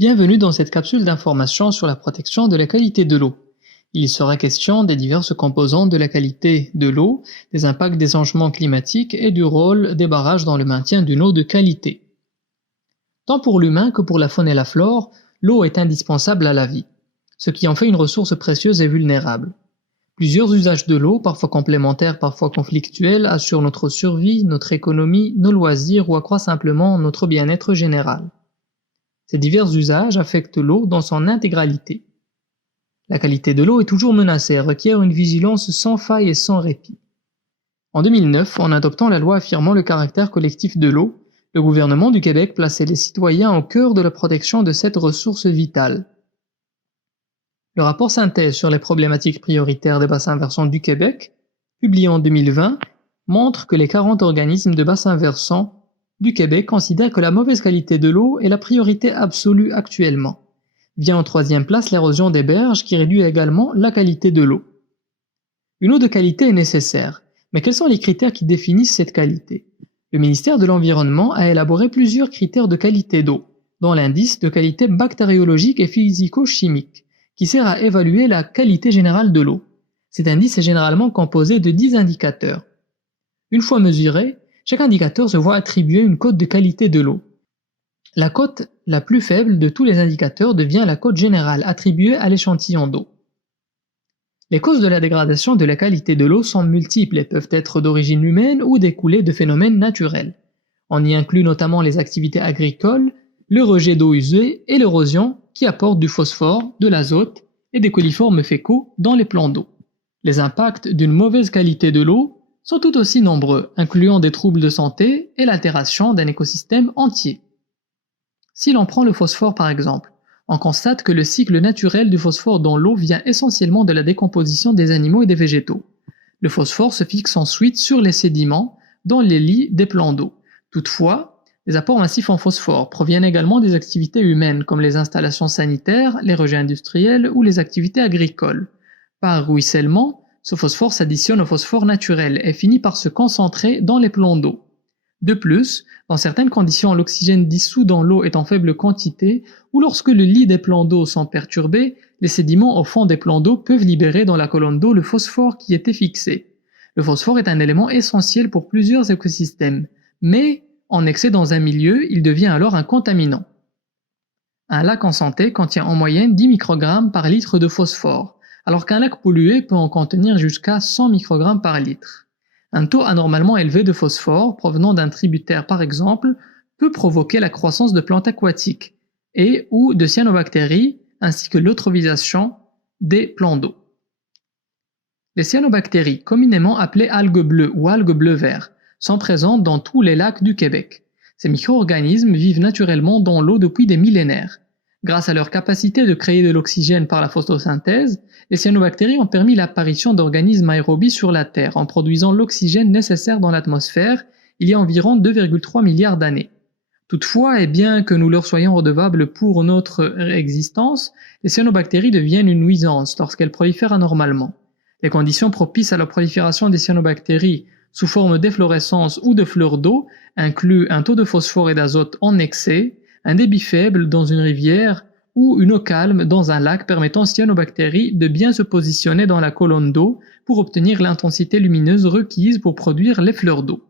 Bienvenue dans cette capsule d'information sur la protection de la qualité de l'eau. Il sera question des diverses composantes de la qualité de l'eau, des impacts des changements climatiques et du rôle des barrages dans le maintien d'une eau de qualité. Tant pour l'humain que pour la faune et la flore, l'eau est indispensable à la vie, ce qui en fait une ressource précieuse et vulnérable. Plusieurs usages de l'eau, parfois complémentaires, parfois conflictuels, assurent notre survie, notre économie, nos loisirs ou accroissent simplement notre bien-être général. Ces divers usages affectent l'eau dans son intégralité. La qualité de l'eau est toujours menacée et requiert une vigilance sans faille et sans répit. En 2009, en adoptant la loi affirmant le caractère collectif de l'eau, le gouvernement du Québec plaçait les citoyens au cœur de la protection de cette ressource vitale. Le rapport synthèse sur les problématiques prioritaires des bassins versants du Québec, publié en 2020, montre que les 40 organismes de bassins versants du Québec considère que la mauvaise qualité de l'eau est la priorité absolue actuellement. Vient en troisième place l'érosion des berges qui réduit également la qualité de l'eau. Une eau de qualité est nécessaire, mais quels sont les critères qui définissent cette qualité? Le ministère de l'Environnement a élaboré plusieurs critères de qualité d'eau, dont l'indice de qualité bactériologique et physico-chimique, qui sert à évaluer la qualité générale de l'eau. Cet indice est généralement composé de 10 indicateurs. Une fois mesuré, chaque indicateur se voit attribuer une cote de qualité de l'eau. La cote la plus faible de tous les indicateurs devient la cote générale attribuée à l'échantillon d'eau. Les causes de la dégradation de la qualité de l'eau sont multiples et peuvent être d'origine humaine ou découler de phénomènes naturels. On y inclut notamment les activités agricoles, le rejet d'eau usée et l'érosion qui apporte du phosphore, de l'azote et des coliformes fécaux dans les plans d'eau. Les impacts d'une mauvaise qualité de l'eau sont tout aussi nombreux, incluant des troubles de santé et l'altération d'un écosystème entier. Si l'on prend le phosphore par exemple, on constate que le cycle naturel du phosphore dans l'eau vient essentiellement de la décomposition des animaux et des végétaux. Le phosphore se fixe ensuite sur les sédiments dans les lits des plans d'eau. Toutefois, les apports massifs en phosphore proviennent également des activités humaines comme les installations sanitaires, les rejets industriels ou les activités agricoles. Par ruissellement, ce phosphore s'additionne au phosphore naturel et finit par se concentrer dans les plans d'eau. De plus, dans certaines conditions, l'oxygène dissous dans l'eau est en faible quantité ou lorsque le lit des plans d'eau sont perturbés, les sédiments au fond des plans d'eau peuvent libérer dans la colonne d'eau le phosphore qui était fixé. Le phosphore est un élément essentiel pour plusieurs écosystèmes, mais en excès dans un milieu, il devient alors un contaminant. Un lac en santé contient en moyenne 10 microgrammes par litre de phosphore, alors qu'un lac pollué peut en contenir jusqu'à 100 microgrammes par litre. Un taux anormalement élevé de phosphore, provenant d'un tributaire par exemple, peut provoquer la croissance de plantes aquatiques et ou de cyanobactéries, ainsi que l'eutrophisation des plans d'eau. Les cyanobactéries, communément appelées algues bleues ou algues bleu-vert, sont présentes dans tous les lacs du Québec. Ces micro-organismes vivent naturellement dans l'eau depuis des millénaires. Grâce à leur capacité de créer de l'oxygène par la photosynthèse, les cyanobactéries ont permis l'apparition d'organismes aérobies sur la Terre en produisant l'oxygène nécessaire dans l'atmosphère il y a environ 2,3 milliards d'années. Toutefois, et bien que nous leur soyons redevables pour notre existence, les cyanobactéries deviennent une nuisance lorsqu'elles prolifèrent anormalement. Les conditions propices à la prolifération des cyanobactéries sous forme d'efflorescence ou de fleurs d'eau incluent un taux de phosphore et d'azote en excès, un débit faible dans une rivière ou une eau calme dans un lac permettant aux cyanobactéries de bien se positionner dans la colonne d'eau pour obtenir l'intensité lumineuse requise pour produire les fleurs d'eau.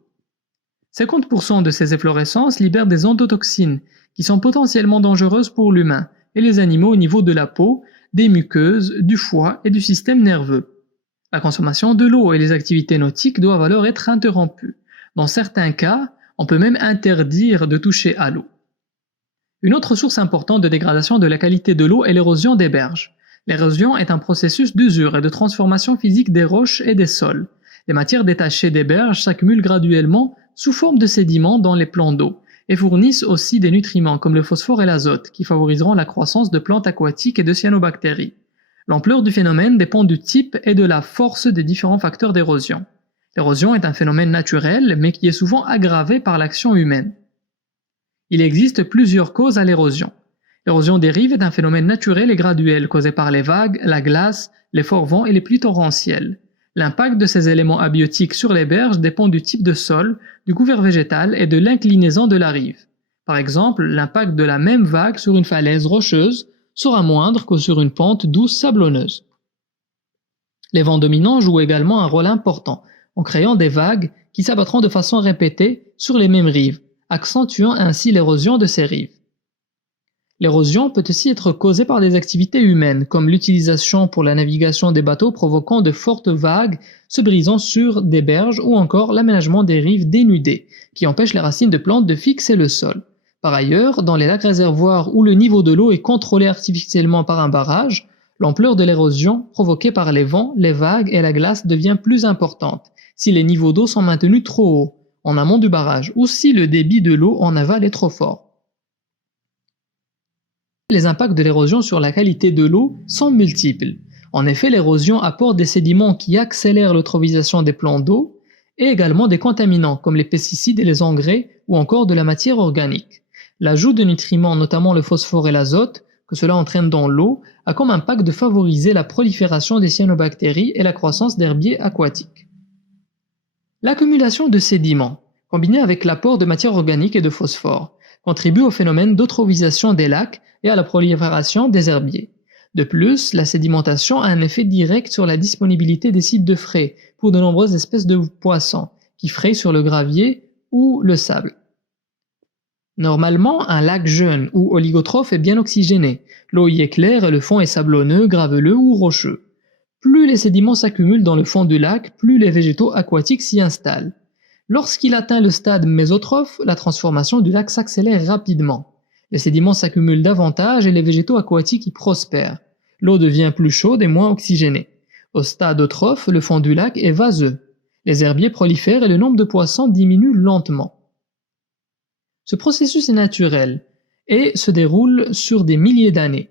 50% de ces efflorescences libèrent des endotoxines qui sont potentiellement dangereuses pour l'humain et les animaux au niveau de la peau, des muqueuses, du foie et du système nerveux. La consommation de l'eau et les activités nautiques doivent alors être interrompues. Dans certains cas, on peut même interdire de toucher à l'eau. Une autre source importante de dégradation de la qualité de l'eau est l'érosion des berges. L'érosion est un processus d'usure et de transformation physique des roches et des sols. Les matières détachées des berges s'accumulent graduellement sous forme de sédiments dans les plans d'eau et fournissent aussi des nutriments comme le phosphore et l'azote qui favoriseront la croissance de plantes aquatiques et de cyanobactéries. L'ampleur du phénomène dépend du type et de la force des différents facteurs d'érosion. L'érosion est un phénomène naturel mais qui est souvent aggravé par l'action humaine. Il existe plusieurs causes à l'érosion. L'érosion des rives est un phénomène naturel et graduel causé par les vagues, la glace, les forts vents et les pluies torrentielles. L'impact de ces éléments abiotiques sur les berges dépend du type de sol, du couvert végétal et de l'inclinaison de la rive. Par exemple, l'impact de la même vague sur une falaise rocheuse sera moindre que sur une pente douce sablonneuse. Les vents dominants jouent également un rôle important, en créant des vagues qui s'abattront de façon répétée sur les mêmes rives, accentuant ainsi l'érosion de ces rives. L'érosion peut aussi être causée par des activités humaines, comme l'utilisation pour la navigation des bateaux provoquant de fortes vagues se brisant sur des berges ou encore l'aménagement des rives dénudées, qui empêchent les racines de plantes de fixer le sol. Par ailleurs, dans les lacs réservoirs où le niveau de l'eau est contrôlé artificiellement par un barrage, l'ampleur de l'érosion provoquée par les vents, les vagues et la glace devient plus importante si les niveaux d'eau sont maintenus trop hauts, en amont du barrage, ou si le débit de l'eau en aval est trop fort. Les impacts de l'érosion sur la qualité de l'eau sont multiples. En effet, l'érosion apporte des sédiments qui accélèrent l'eutrophisation des plans d'eau et également des contaminants comme les pesticides et les engrais ou encore de la matière organique. L'ajout de nutriments, notamment le phosphore et l'azote, que cela entraîne dans l'eau, a comme impact de favoriser la prolifération des cyanobactéries et la croissance d'herbiers aquatiques. L'accumulation de sédiments, combinée avec l'apport de matière organique et de phosphore, contribue au phénomène d'eutrophisation des lacs et à la prolifération des herbiers. De plus, la sédimentation a un effet direct sur la disponibilité des sites de frai pour de nombreuses espèces de poissons qui frayent sur le gravier ou le sable. Normalement, un lac jeune ou oligotrophe est bien oxygéné. L'eau y est claire et le fond est sablonneux, graveleux ou rocheux. Plus les sédiments s'accumulent dans le fond du lac, plus les végétaux aquatiques s'y installent. Lorsqu'il atteint le stade mésotrophe, la transformation du lac s'accélère rapidement. Les sédiments s'accumulent davantage et les végétaux aquatiques y prospèrent. L'eau devient plus chaude et moins oxygénée. Au stade eutrophe, le fond du lac est vaseux. Les herbiers prolifèrent et le nombre de poissons diminue lentement. Ce processus est naturel et se déroule sur des milliers d'années.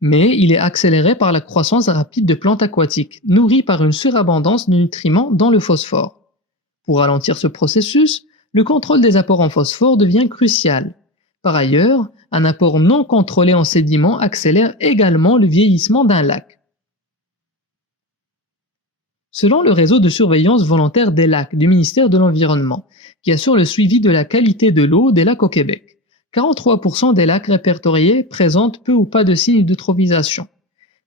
Mais il est accéléré par la croissance rapide de plantes aquatiques, nourries par une surabondance de nutriments dans le phosphore. Pour ralentir ce processus, le contrôle des apports en phosphore devient crucial. Par ailleurs, un apport non contrôlé en sédiments accélère également le vieillissement d'un lac. Selon le réseau de surveillance volontaire des lacs du ministère de l'Environnement, qui assure le suivi de la qualité de l'eau des lacs au Québec, 43% des lacs répertoriés présentent peu ou pas de signes d'eutrophisation.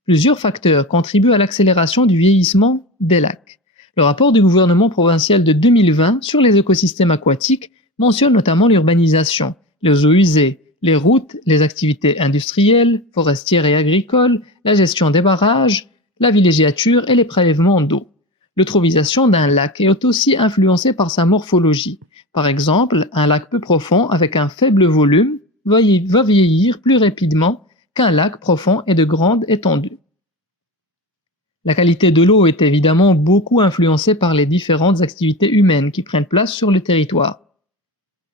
Plusieurs facteurs contribuent à l'accélération du vieillissement des lacs. Le rapport du gouvernement provincial de 2020 sur les écosystèmes aquatiques mentionne notamment l'urbanisation, les eaux usées, les routes, les activités industrielles, forestières et agricoles, la gestion des barrages, la villégiature et les prélèvements d'eau. L'eutrophisation d'un lac est aussi influencée par sa morphologie. Par exemple, un lac peu profond avec un faible volume va vieillir plus rapidement qu'un lac profond et de grande étendue. La qualité de l'eau est évidemment beaucoup influencée par les différentes activités humaines qui prennent place sur le territoire.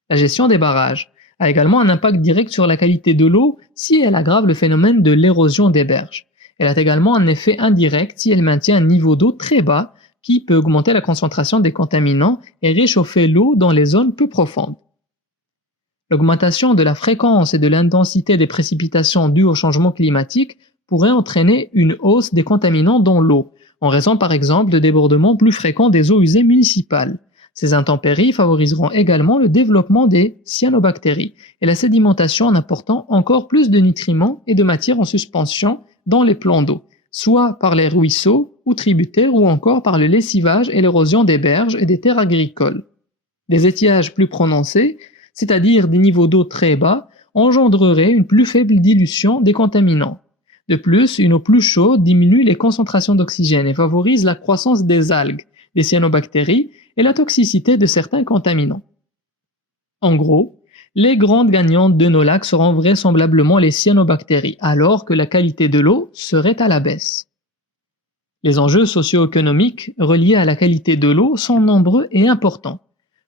La gestion des barrages a également un impact direct sur la qualité de l'eau si elle aggrave le phénomène de l'érosion des berges. Elle a également un effet indirect si elle maintient un niveau d'eau très bas qui peut augmenter la concentration des contaminants et réchauffer l'eau dans les zones peu profondes. L'augmentation de la fréquence et de l'intensité des précipitations dues au changement climatique pourrait entraîner une hausse des contaminants dans l'eau, en raison par exemple de débordements plus fréquents des eaux usées municipales. Ces intempéries favoriseront également le développement des cyanobactéries et la sédimentation en apportant encore plus de nutriments et de matières en suspension dans les plans d'eau, soit par les ruisseaux ou tributaires ou encore par le lessivage et l'érosion des berges et des terres agricoles. Des étiages plus prononcés, c'est-à-dire des niveaux d'eau très bas, engendreraient une plus faible dilution des contaminants. De plus, une eau plus chaude diminue les concentrations d'oxygène et favorise la croissance des algues, des cyanobactéries et la toxicité de certains contaminants. En gros, les grandes gagnantes de nos lacs seront vraisemblablement les cyanobactéries, alors que la qualité de l'eau serait à la baisse. Les enjeux socio-économiques reliés à la qualité de l'eau sont nombreux et importants.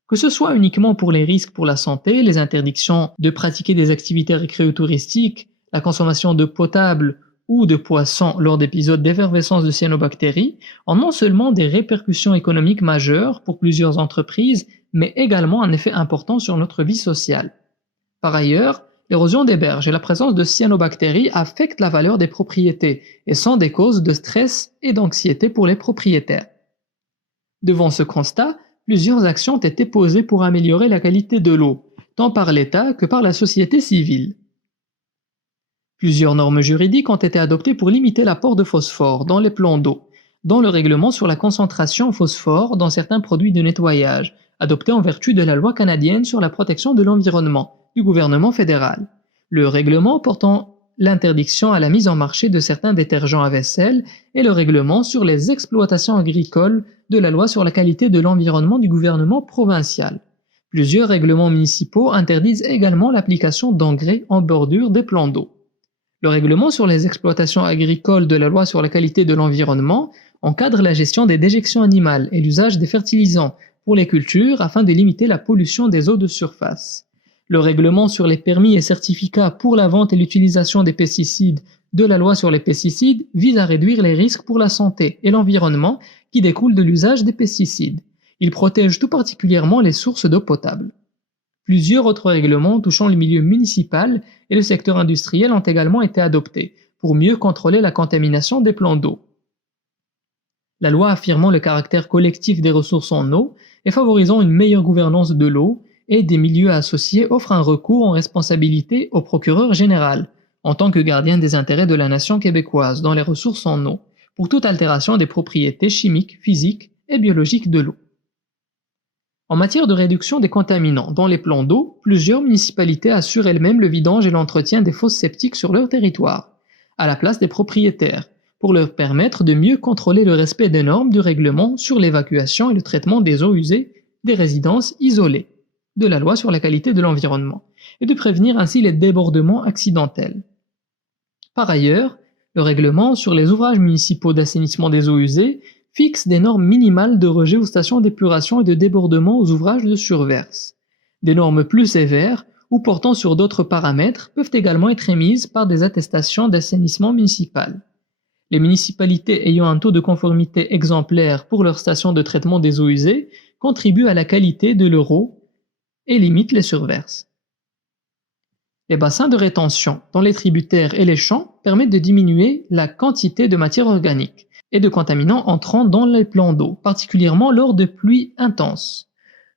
Que ce soit uniquement pour les risques pour la santé, les interdictions de pratiquer des activités récréotouristiques, la consommation d'eau potable ou de poissons lors d'épisodes d'effervescence de cyanobactéries, en ont seulement des répercussions économiques majeures pour plusieurs entreprises, mais également un effet important sur notre vie sociale. Par ailleurs, l'érosion des berges et la présence de cyanobactéries affectent la valeur des propriétés et sont des causes de stress et d'anxiété pour les propriétaires. Devant ce constat, plusieurs actions ont été posées pour améliorer la qualité de l'eau, tant par l'État que par la société civile. Plusieurs normes juridiques ont été adoptées pour limiter l'apport de phosphore dans les plans d'eau, dont le règlement sur la concentration en phosphore dans certains produits de nettoyage, adopté en vertu de la loi canadienne sur la protection de l'environnement du gouvernement fédéral. Le règlement portant l'interdiction à la mise en marché de certains détergents à vaisselle et le règlement sur les exploitations agricoles de la loi sur la qualité de l'environnement du gouvernement provincial. Plusieurs règlements municipaux interdisent également l'application d'engrais en bordure des plans d'eau. Le règlement sur les exploitations agricoles de la loi sur la qualité de l'environnement encadre la gestion des déjections animales et l'usage des fertilisants pour les cultures afin de limiter la pollution des eaux de surface. Le règlement sur les permis et certificats pour la vente et l'utilisation des pesticides de la loi sur les pesticides vise à réduire les risques pour la santé et l'environnement qui découlent de l'usage des pesticides. Il protège tout particulièrement les sources d'eau potable. Plusieurs autres règlements touchant le milieu municipal et le secteur industriel ont également été adoptés pour mieux contrôler la contamination des plans d'eau. La loi affirmant le caractère collectif des ressources en eau et favorisant une meilleure gouvernance de l'eau et des milieux associés offre un recours en responsabilité au procureur général, en tant que gardien des intérêts de la nation québécoise dans les ressources en eau, pour toute altération des propriétés chimiques, physiques et biologiques de l'eau. En matière de réduction des contaminants dans les plans d'eau, plusieurs municipalités assurent elles-mêmes le vidange et l'entretien des fosses septiques sur leur territoire, à la place des propriétaires, pour leur permettre de mieux contrôler le respect des normes du règlement sur l'évacuation et le traitement des eaux usées des résidences isolées de la loi sur la qualité de l'environnement, et de prévenir ainsi les débordements accidentels. Par ailleurs, le règlement sur les ouvrages municipaux d'assainissement des eaux usées fixe des normes minimales de rejet aux stations d'épuration et de débordement aux ouvrages de surverse. Des normes plus sévères ou portant sur d'autres paramètres peuvent également être émises par des attestations d'assainissement municipal. Les municipalités ayant un taux de conformité exemplaire pour leurs stations de traitement des eaux usées contribuent à la qualité de leur eau et limitent les surverses. Les bassins de rétention dans les tributaires et les champs permettent de diminuer la quantité de matière organique et de contaminants entrant dans les plans d'eau, particulièrement lors de pluies intenses.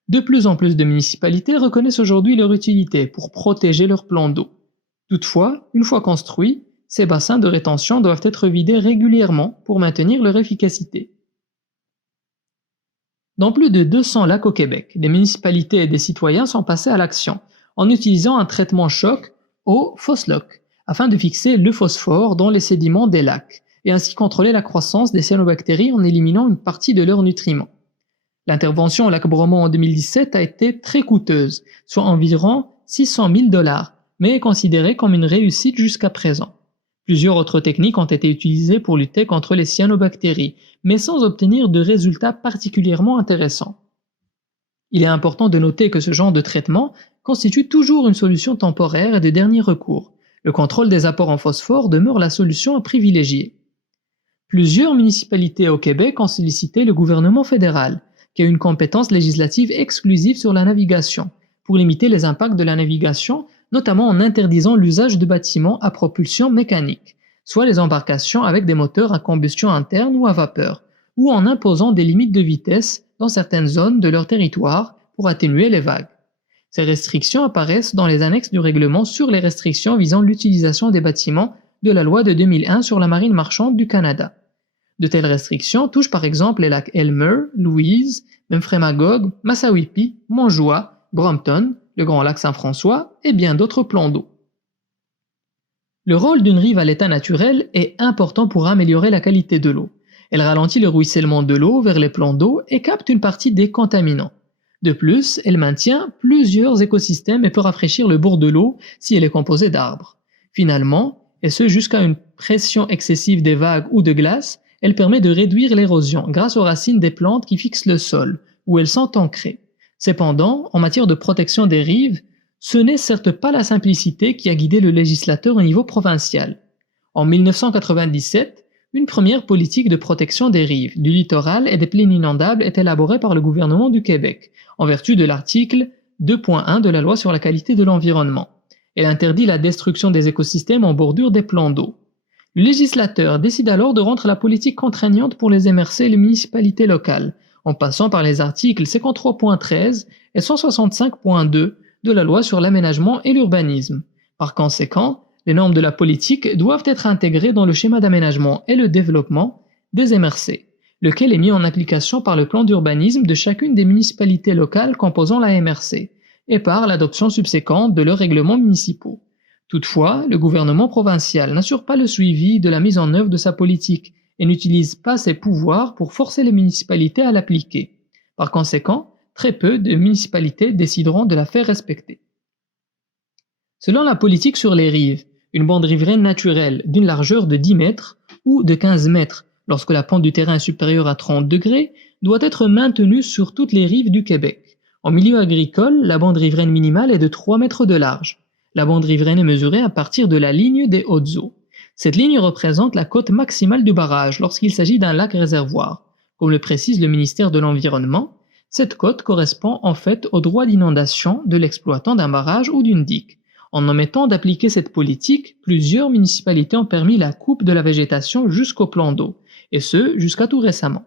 De plus en plus de municipalités reconnaissent aujourd'hui leur utilité pour protéger leurs plans d'eau. Toutefois, une fois construits, ces bassins de rétention doivent être vidés régulièrement pour maintenir leur efficacité. Dans plus de 200 lacs au Québec, des municipalités et des citoyens sont passés à l'action en utilisant un traitement choc au Phoslock afin de fixer le phosphore dans les sédiments des lacs et ainsi contrôler la croissance des cyanobactéries en éliminant une partie de leurs nutriments. L'intervention au lac Bromont en 2017 a été très coûteuse, soit environ 600 000 $, mais est considérée comme une réussite jusqu'à présent. Plusieurs autres techniques ont été utilisées pour lutter contre les cyanobactéries, mais sans obtenir de résultats particulièrement intéressants. Il est important de noter que ce genre de traitement constitue toujours une solution temporaire et de dernier recours. Le contrôle des apports en phosphore demeure la solution à privilégier. Plusieurs municipalités au Québec ont sollicité le gouvernement fédéral, qui a une compétence législative exclusive sur la navigation, pour limiter les impacts de la navigation, notamment en interdisant l'usage de bâtiments à propulsion mécanique, soit les embarcations avec des moteurs à combustion interne ou à vapeur, ou en imposant des limites de vitesse dans certaines zones de leur territoire pour atténuer les vagues. Ces restrictions apparaissent dans les annexes du règlement sur les restrictions visant l'utilisation des bâtiments de la loi de 2001 sur la marine marchande du Canada. De telles restrictions touchent par exemple les lacs Elmer, Louise, Memphremagog, Massawippi, Montjoie, Brompton, le Grand Lac Saint-François et bien d'autres plans d'eau. Le rôle d'une rive à l'état naturel est important pour améliorer la qualité de l'eau. Elle ralentit le ruissellement de l'eau vers les plans d'eau et capte une partie des contaminants. De plus, elle maintient plusieurs écosystèmes et peut rafraîchir le bord de l'eau si elle est composée d'arbres. Finalement, et ce jusqu'à une pression excessive des vagues ou de glace, elle permet de réduire l'érosion grâce aux racines des plantes qui fixent le sol, où elles sont ancrées. Cependant, en matière de protection des rives, ce n'est certes pas la simplicité qui a guidé le législateur au niveau provincial. En 1997, une première politique de protection des rives, du littoral et des plaines inondables est élaborée par le gouvernement du Québec, en vertu de l'article 2.1 de la loi sur la qualité de l'environnement. Elle interdit la destruction des écosystèmes en bordure des plans d'eau. Le législateur décide alors de rendre la politique contraignante pour les MRC et les municipalités locales, en passant par les articles 53.13 et 165.2 de la loi sur l'aménagement et l'urbanisme. Par conséquent, les normes de la politique doivent être intégrées dans le schéma d'aménagement et le développement des MRC, lequel est mis en application par le plan d'urbanisme de chacune des municipalités locales composant la MRC et par l'adoption subséquente de leurs règlements municipaux. Toutefois, le gouvernement provincial n'assure pas le suivi de la mise en œuvre de sa politique et n'utilise pas ses pouvoirs pour forcer les municipalités à l'appliquer. Par conséquent, très peu de municipalités décideront de la faire respecter. Selon la politique sur les rives, une bande riveraine naturelle d'une largeur de 10 mètres ou de 15 mètres lorsque la pente du terrain est supérieure à 30 degrés doit être maintenue sur toutes les rives du Québec. En milieu agricole, la bande riveraine minimale est de 3 mètres de large. La bande riveraine est mesurée à partir de la ligne des hautes eaux. Cette ligne représente la cote maximale du barrage lorsqu'il s'agit d'un lac-réservoir. Comme le précise le ministère de l'Environnement, cette cote correspond en fait au droit d'inondation de l'exploitant d'un barrage ou d'une digue. En omettant d'appliquer cette politique, plusieurs municipalités ont permis la coupe de la végétation jusqu'au plan d'eau, et ce jusqu'à tout récemment.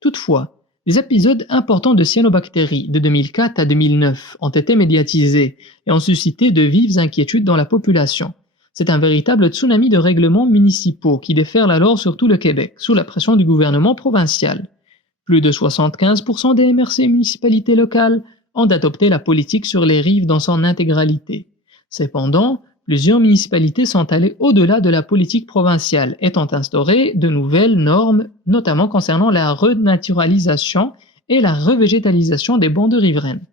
Toutefois, des épisodes importants de cyanobactéries de 2004 à 2009 ont été médiatisés et ont suscité de vives inquiétudes dans la population. C'est un véritable tsunami de règlements municipaux qui déferle alors sur tout le Québec, sous la pression du gouvernement provincial. Plus de 75% des MRC municipalités locales ont adopté la politique sur les rives dans son intégralité. Cependant, plusieurs municipalités sont allées au-delà de la politique provinciale, étant instauré de nouvelles normes, notamment concernant la renaturalisation et la revégétalisation des bandes riveraines.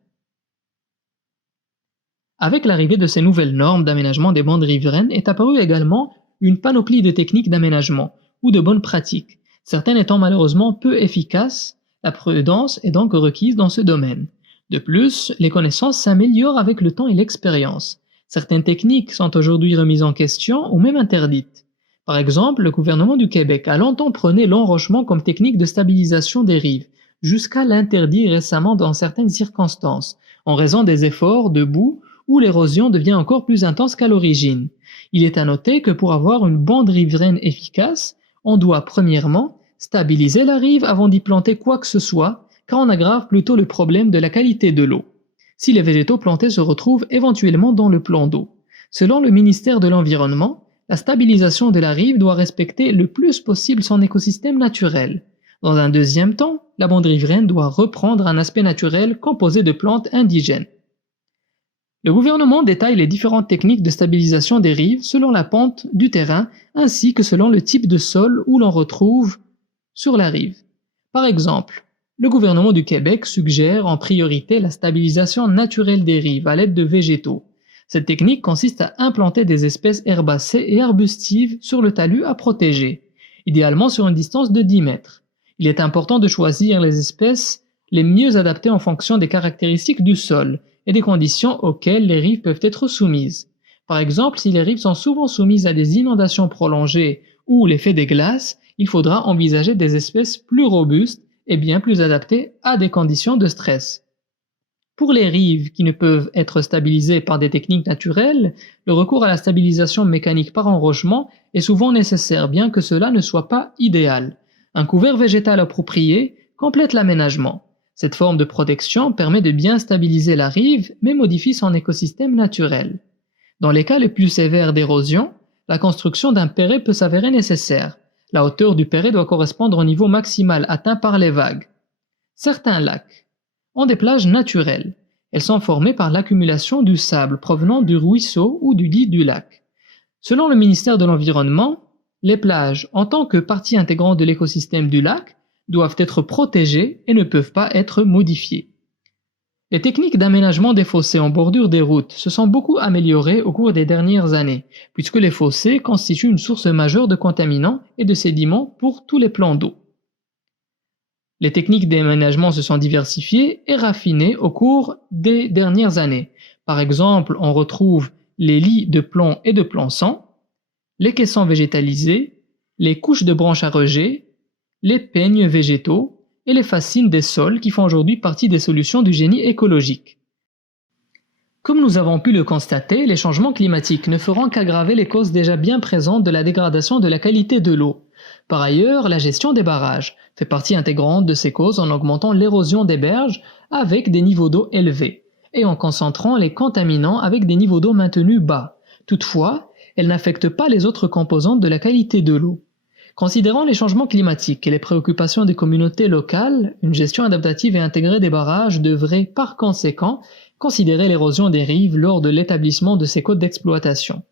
Avec l'arrivée de ces nouvelles normes d'aménagement des bandes riveraines est apparue également une panoplie de techniques d'aménagement ou de bonnes pratiques, certaines étant malheureusement peu efficaces. La prudence est donc requise dans ce domaine. De plus, les connaissances s'améliorent avec le temps et l'expérience. Certaines techniques sont aujourd'hui remises en question ou même interdites. Par exemple, le gouvernement du Québec a longtemps prôné l'enrochement comme technique de stabilisation des rives, jusqu'à l'interdire récemment dans certaines circonstances, en raison des efforts de boue où l'érosion devient encore plus intense qu'à l'origine. Il est à noter que pour avoir une bande riveraine efficace, on doit premièrement stabiliser la rive avant d'y planter quoi que ce soit, car on aggrave plutôt le problème de la qualité de l'eau, si les végétaux plantés se retrouvent éventuellement dans le plan d'eau. Selon le ministère de l'Environnement, la stabilisation de la rive doit respecter le plus possible son écosystème naturel. Dans un deuxième temps, la bande riveraine doit reprendre un aspect naturel composé de plantes indigènes. Le gouvernement détaille les différentes techniques de stabilisation des rives selon la pente du terrain ainsi que selon le type de sol où l'on retrouve sur la rive. Par exemple, le gouvernement du Québec suggère en priorité la stabilisation naturelle des rives à l'aide de végétaux. Cette technique consiste à implanter des espèces herbacées et arbustives sur le talus à protéger, idéalement sur une distance de 10 mètres. Il est important de choisir les espèces les mieux adaptées en fonction des caractéristiques du sol et des conditions auxquelles les rives peuvent être soumises. Par exemple, si les rives sont souvent soumises à des inondations prolongées ou l'effet des glaces, il faudra envisager des espèces plus robustes et bien plus adaptées à des conditions de stress. Pour les rives qui ne peuvent être stabilisées par des techniques naturelles, le recours à la stabilisation mécanique par enrochement est souvent nécessaire, bien que cela ne soit pas idéal. Un couvert végétal approprié complète l'aménagement. Cette forme de protection permet de bien stabiliser la rive, mais modifie son écosystème naturel. Dans les cas les plus sévères d'érosion, la construction d'un perret peut s'avérer nécessaire. La hauteur du perret doit correspondre au niveau maximal atteint par les vagues. Certains lacs ont des plages naturelles. Elles sont formées par l'accumulation du sable provenant du ruisseau ou du lit du lac. Selon le ministère de l'Environnement, les plages, en tant que partie intégrante de l'écosystème du lac, doivent être protégées et ne peuvent pas être modifiées. Les techniques d'aménagement des fossés en bordure des routes se sont beaucoup améliorées au cours des dernières années, puisque les fossés constituent une source majeure de contaminants et de sédiments pour tous les plans d'eau. Les techniques d'aménagement se sont diversifiées et raffinées au cours des dernières années. Par exemple, on retrouve les lits de plomb et de plançons, les caissons végétalisés, les couches de branches à rejet, les peignes végétaux et les fascines des sols qui font aujourd'hui partie des solutions du génie écologique. Comme nous avons pu le constater, les changements climatiques ne feront qu'aggraver les causes déjà bien présentes de la dégradation de la qualité de l'eau. Par ailleurs, la gestion des barrages fait partie intégrante de ces causes en augmentant l'érosion des berges avec des niveaux d'eau élevés. et en concentrant les contaminants avec des niveaux d'eau maintenus bas. Toutefois, elles n'affectent pas les autres composantes de la qualité de l'eau. Considérant les changements climatiques et les préoccupations des communautés locales, une gestion adaptative et intégrée des barrages devrait par conséquent considérer l'érosion des rives lors de l'établissement de ces codes d'exploitation.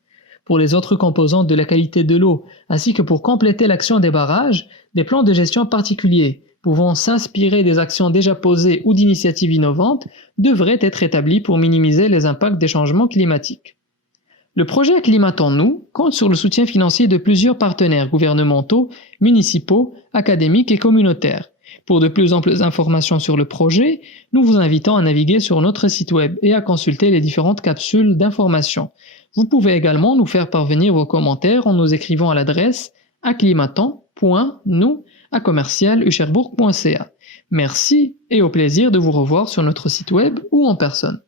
Pour les autres composantes de la qualité de l'eau, ainsi que pour compléter l'action des barrages, des plans de gestion particuliers, pouvant s'inspirer des actions déjà posées ou d'initiatives innovantes, devraient être établis pour minimiser les impacts des changements climatiques. Le projet Climatons-nous compte sur le soutien financier de plusieurs partenaires gouvernementaux, municipaux, académiques et communautaires. Pour de plus amples informations sur le projet, nous vous invitons à naviguer sur notre site web et à consulter les différentes capsules d'information. Vous pouvez également nous faire parvenir vos commentaires en nous écrivant à l'adresse aclimaton.nous@commercial-ucherbourg.ca. Merci et au plaisir de vous revoir sur notre site web ou en personne.